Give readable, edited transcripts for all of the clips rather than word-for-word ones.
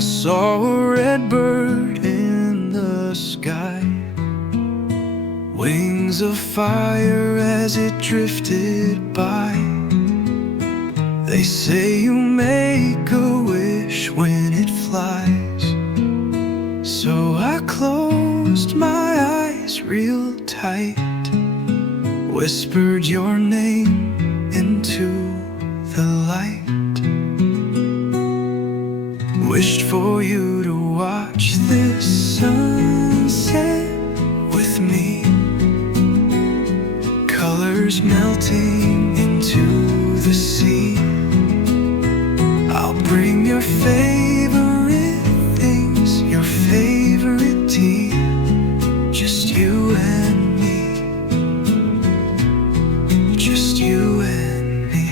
I saw a red bird in the sky, wings of fire as it drifted by. They say you make a wish when it flies, so I closed my eyes real tight, whispered your name into the light, wished for you to watch this sunset with me, colors melting into the sea. I'll bring your favorite things, your favorite tea, just you and me, just you and me.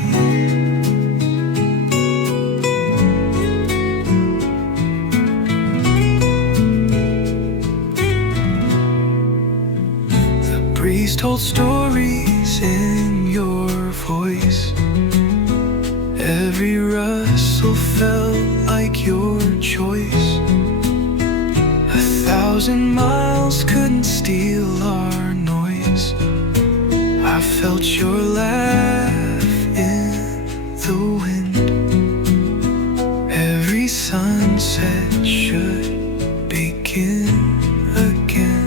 The breeze told stories in your voice, every rustle felt like your choice. 1,000 miles couldn't steal our noise. I felt your laugh in the wind. Every sunset should begin again.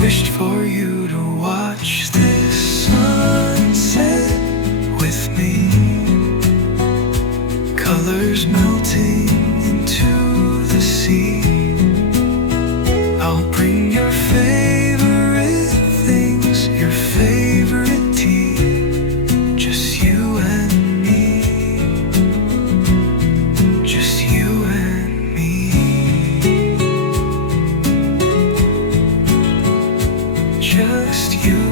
Wished for you to watch this sunset with me, colors melting into the sea. I'll bring your favorite things, your favorite tea, just you and me, just you and me, just you.